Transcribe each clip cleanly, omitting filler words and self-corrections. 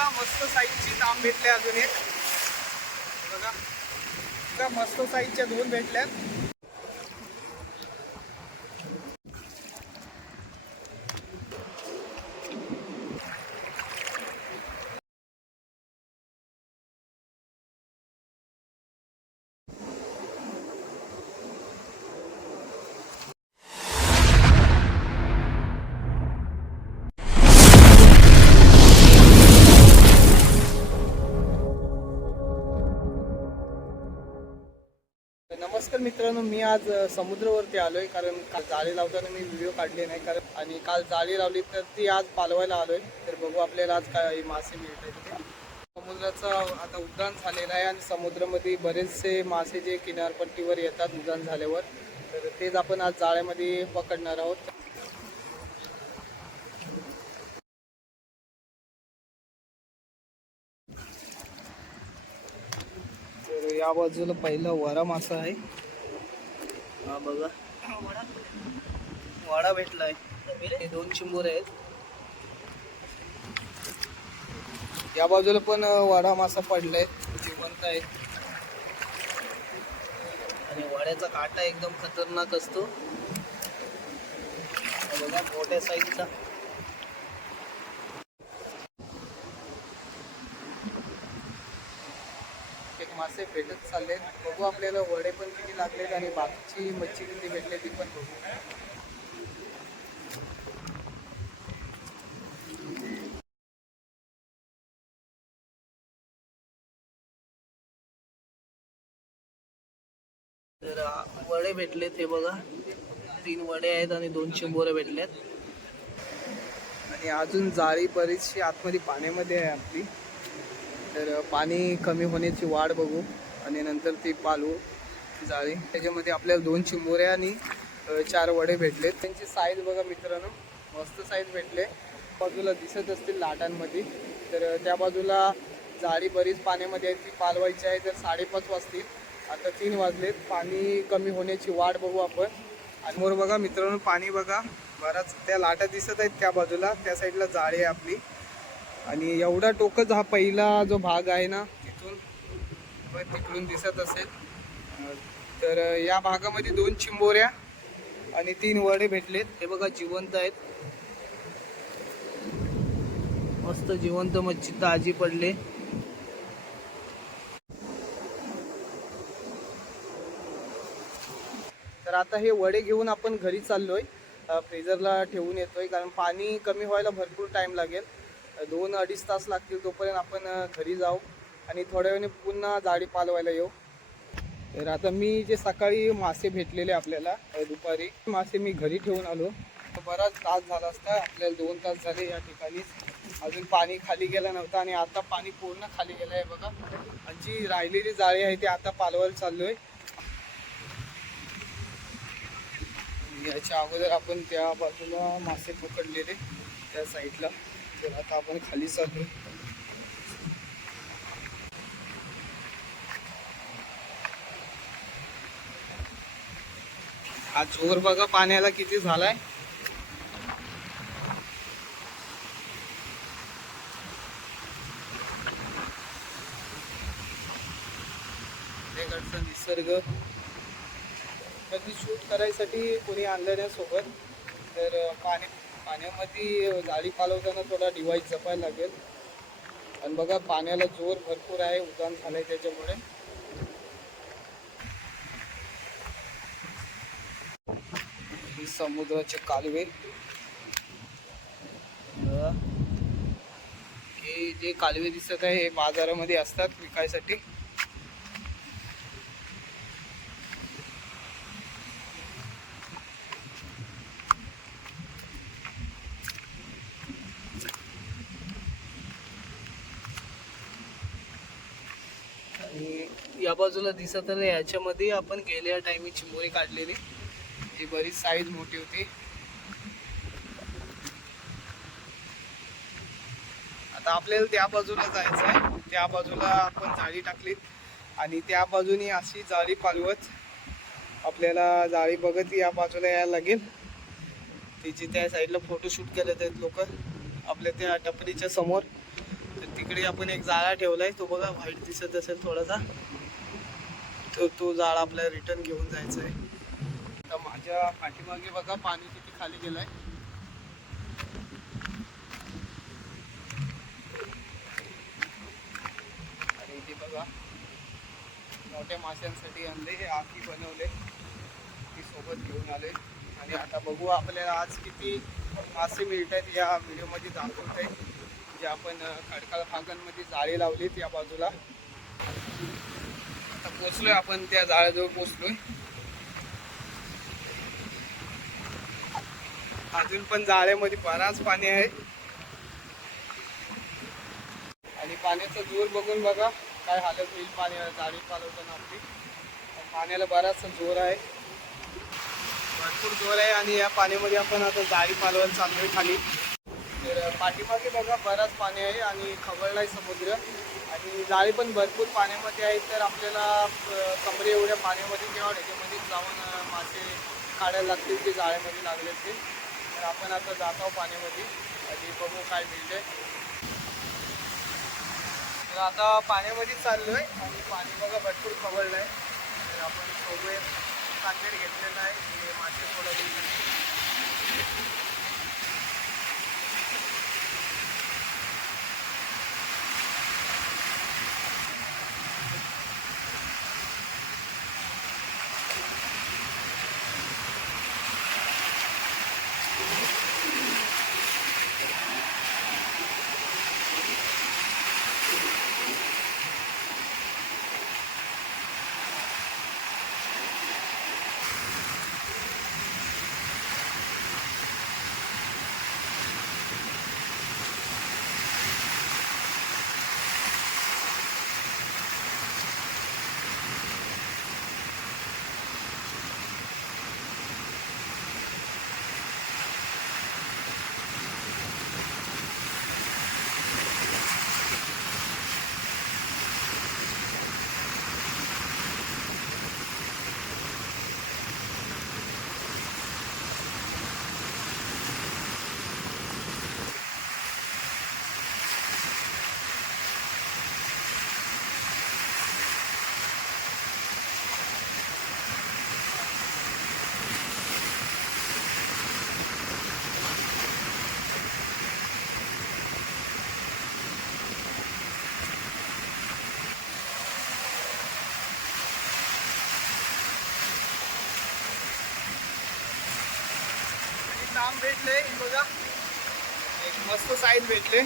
बघा मस्त साईजची तांब भेटले अजून एक बघा. मस्त साईजच्या 2 भेटल्यात. नमस्कार मित्रांनो, मी आज समुद्रावरती आलोय कारण काल जाळी लावताना मी व्हिडिओ काढले नाही कारण आणि काल जाळी लावली तर ती आज पालवायला आलोय. तर बघू आपल्याला आज काय मासे मिळतात. समुद्राचा आता उड्डाण झालेला आहे आणि समुद्रामध्ये बरेचसे मासे जे किनारपट्टीवर येतात उड्डाण झाल्यावर, तर तेच आपण आज जाळ्यामध्ये पकडणार आहोत. तर या बाजूला पहिला वरा मासा आहे. हा बघा वाडा भेटलाय. 2 चिंबोर आहेत. या बाजूला पण वाडा मासा पडलाय, जिवंत आहे. आणि वाड्याचा काटा एकदम खतरनाक असतो. बघा मोठ्या साईजचा. एक मासे भेटत चालले. बघू आपल्याला वडे पण किती लागलेत आणि बाकीची मच्छी किती भेटले ती पण बघू. तर वडे भेटलेत हे बघा. 3 वडे आहेत आणि 2 चिंबोरे भेटल्यात. आणि अजून जाळी बरीचशी आतमध्ये पाण्यामध्ये आहे आपली. तर पाणी कमी होण्याची वाट बघू आणि नंतर ती पालवू जाळी. त्याच्यामध्ये आपल्याला 2 चिंबोरे आणि 4 वडे भेटलेत. त्यांची साईज बघा मित्रांनो, मस्त साईज भेटले. बाजूला दिसत असतील लाटांमध्ये. तर त्या बाजूला जाळी बरीच पाण्यामध्ये आहे, ती पालवायची आहे. तर 5:30 वाजतील. आता 3 वाजलेत. पाणी कमी होण्याची वाट बघू आपण. आणि वर बघा मित्रांनो पाणी बघा, बराच त्या लाटा दिसत आहेत त्या बाजूला. त्या साईडला जाळी आहे आपली. आणि एवढा टोकच हा पहिला जो भाग आहे ना, तिकडून दिसत असेल. तर या भागामध्ये 2 चिंबोऱ्या आणि 3 वडे भेटलेत. हे बघा जिवंत आहेत. मस्त जिवंत मच्छी ताजी पडले. तर आता हे वडे घेऊन आपण घरी चाललोय. फ्रीजरला ठेवून येतोय कारण पाणी कमी व्हायला भरपूर टाइम लागेल. 2-2.5 तास लागतील. तोपर्यंत आपण घरी जाऊ आणि थोड्या वेळाने पुन्हा जाळी पालवायला येऊ. तर आता मी जे सकाळी मासे भेटलेले आपल्याला दुपारी मासे मी घरी ठेवून आलो. तर बराच तास झाला असता, आपल्याला 2 तास झाले या ठिकाणी. अजून पाणी खाली गेलं नव्हतं आणि आता पाणी पूर्ण खाली गेलं आहे बघा. आणि जी राहिलेली जाळी आहे ती आता पालवायला चाललोय. याच्या अगोदर आपण त्या बाजूला मासे पकडलेले त्या साईडला. तर आता आपण खाली चाललोय. हा जोर बघा पाण्याला किती झालाय. इकडचा निसर्ग कधी शूट करायसाठी कोणी आणलं नाही सोबत. तर पाण्यामध्ये जाळी पालवताना थोडा डिवाइस जपायला लागेल. आणि बघा पाण्याला जोर भरपूर आहे, उड्डाण झालंय त्याच्यामुळे. ही समुद्राचे कालवे. हे जे कालवे दिसत आहे हे बाजारामध्ये असतात विकायसाठी. या बाजूला दिसत आहे याच्यामध्ये आपण गेल्या टाइमी चिंबोरी काढलेली. ही बरीच साईज मोठी होती. आता आपल्याला त्या बाजूला जायचं आहे. त्या बाजूला आपण जाळी टाकली आणि त्या बाजूनी अशी जाळी पालवत आपल्याला जाळी बघत या बाजूला यायला लागेल. तिची त्या साईडला फोटोशूट केले आहेत लोक आपल्या त्या टपरीच्या समोर. तर इकडे आपण एक जाळा ठेवलाय, तो बघा व्हाईट दिसत असेल थोडासा, तो जाळा आपल्याला रिटर्न घेऊन जायचा आहे. तर माझ्या पाठीमागे बघा पाणी किती खाली गेलंय. आणि इथे बघा मोठ्या माशांसाठी आणले, हे आखी बनवले, ती सोबत घेऊन आले. आणि आता बघू आपल्याला आज किती मासे मिळत आहेत या व्हिडिओमध्ये दाखवत आहे. जे आपण खडकाळ भागांमध्ये जाळी लावलीत या बाजूला. आता पोचलोय आपण, त्या जाळ्याजवळ पोचलोय. अजून पण जाळ्यामध्ये बराच पाणी आहे. आणि पाण्याचा जोर बघून बघा काय हालत होईल पाणी जाळी चालवताना आपली. पाण्याला बराचसा जोर आहे, भरपूर जोर आहे. आणि या पाण्यामध्ये आपण आता जाळी पालवायला चाललोय खाली. तर पाठीमागे बघा बराच पाणी आहे आणि खवळलाय समुद्र. आणि जाळी पण भरपूर पाण्यामध्ये आहे. तर आपल्याला कमरे एवढ्या पाण्यामध्ये किंवा ढेक्यामध्ये जाऊन मासे काढायला लागतील जे जाळ्यामध्ये लागले ते. तर आपण आता जात आहोत पाण्यामध्ये आणि बघू काय मिळते. तर आता पाण्यामध्ये चाललोय आणि पाणी बघा भरपूर खवळलंय. तर आपण सोबत कांदेर घेतलेला आहे, ते मासे सोडवले. काम भेटले बघा, एक मस्त साईज भेटले,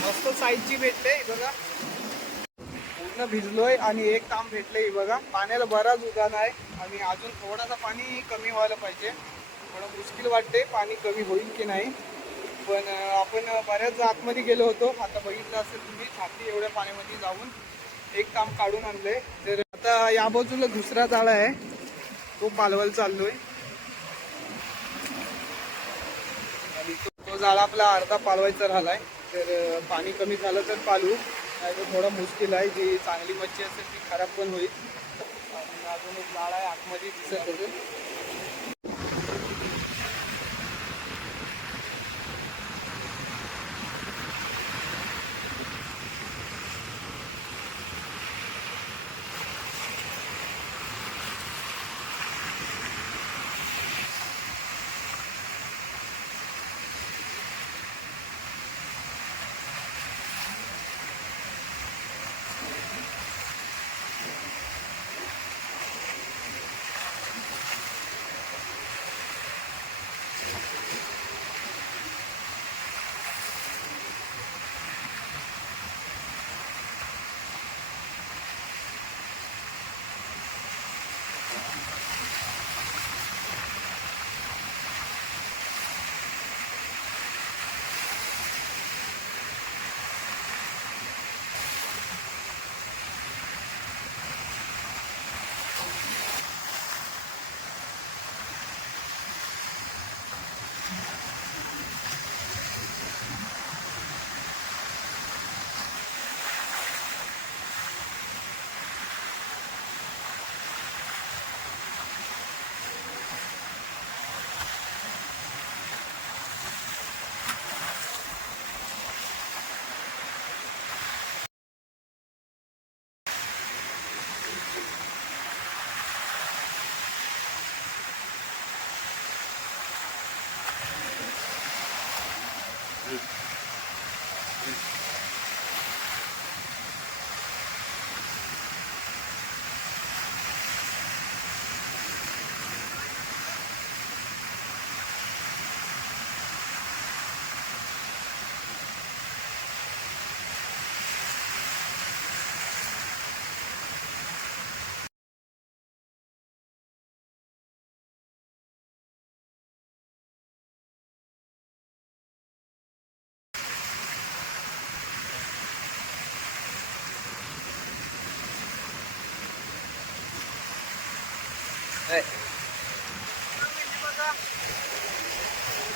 मस्त साईजची भेटले बघा. पूर्ण भिजलोय आणि एक काम भेटले बघा. पाण्याला बराच उधाण आहे आणि अजून थोडासा पाणी कमी व्हायला पाहिजे. थोडं मुश्किल वाटते पाणी कमी होईल की नाही. पण आपण बऱ्याच आतमध्ये गेलो होतो. आता बघितलं असेल तुम्ही, छाती एवढ्या पाण्यामध्ये जाऊन एक काम काढून आणलंय. तर आता या बाजूला दुसरा जाळा आहे, तो पालवायला चाललोय. आणि तो जाळा आपला अर्धा पालवायचा राहिलाय. तर पाणी कमी झालं तर पालवू, नाही तर थोडा मुश्किल आहे. जी चांगली मच्छी असेल ती खराब पण होईल. आणि अजून एक जाळा आहे आतमध्ये दिसत होतं.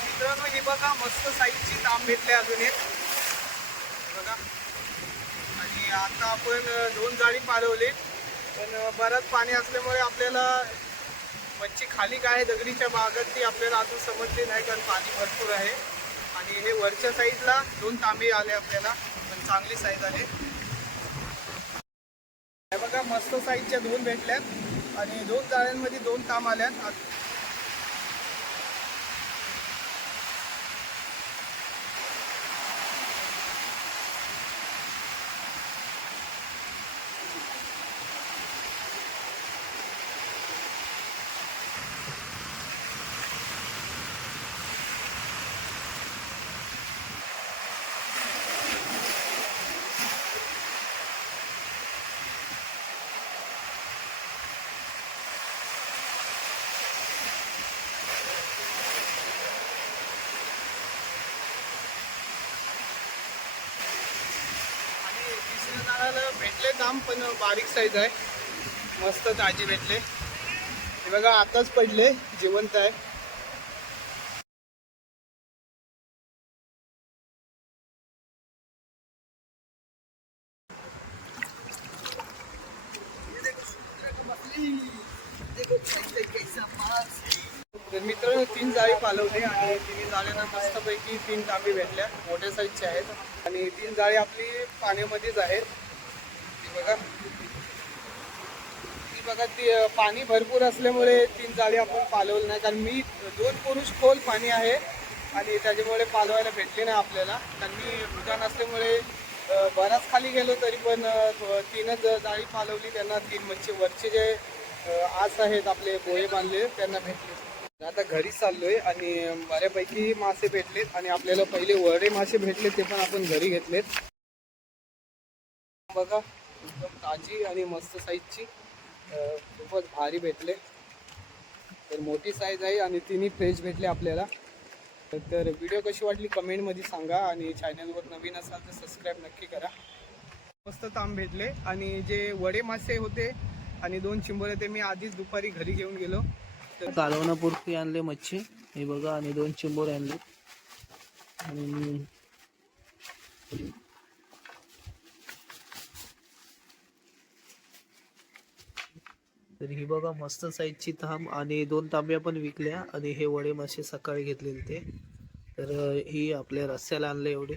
मित्रांनो ही बघा मस्त साईजची तांब भेटले अजून एक बघा. आणि आता आपण 2 जाळी पालवली, पण बरंच पाणी असल्यामुळे आपल्याला मच्छी खाली काय दगडीच्या भागात ती आपल्याला अजून समजली नाही, कारण पाणी भरपूर आहे. आणि हे वरच्या साईडला 2 तांबे आले आपल्याला, पण चांगली साईज आली. हे बघा मस्त साईजच्या 2 भेटल्यात आणि 2 जाळ्यांमध्ये 2 तांब आल्यात. भेटले दाम, पण बारीक साईज आहे, मस्त ताजी भेटले. हे बघा आताच पडले, जिवंत आहे. तर मित्रांनो 3 जाळी पालवली आणि 3 जाळ्यांना मस्तपैकी 3 तांबे भेटल्या, मोठ्या साईजचे आहेत. आणि 3 जाळी आपली पाण्यामध्येच आहेत. बघा ती बघा ती पाणी भरपूर असल्यामुळे 3 जाळी आपण पालवलं नाही, कारण मी 2 पुरुष खोल पाणी आहे आणि त्याच्यामुळे पालवायला भेटले नाही आपल्याला. कारण मी उड्डाण असल्यामुळे बराच खाली गेलो, तरी पण 3च जाळी पालवली. त्यांना 3 मच्छी वरचे जे आस आहेत आपले बोये बांधले त्यांना भेटले. आता घरी चाललोय आणि बऱ्यापैकी मासे भेटलेत आणि आपल्याला पहिले वडे मासे भेटले, ते पण आपण घरी घेतलेत. बघा एकदम ताजी आणि मस्त साईजची, खूपच भारी भेटले. तर मोठी साईज आहे आणि 3ही फ्रेश भेटले आपल्याला. तर व्हिडिओ कशी वाटली कमेंटमध्ये सांगा आणि चॅनलवर नवीन असाल तर सबस्क्राईब नक्की करा. मस्त तांब भेटले आणि जे वडे मासे होते आणि 2 चिंबोरे ते मी आधीच दुपारी घरी घेऊन गेलो. तर कालवणापुरती आणले मच्छी, हे बघा, आणि 2 चिंबोरे आणले. आणि तर ही बघा मस्त साईजची तांब आणि 2 तांब्या पण विकल्या. आणि हे वडे मासे सकाळी घेतलेले ते, तर ही आपल्या रस्स्याला आणले एवढे.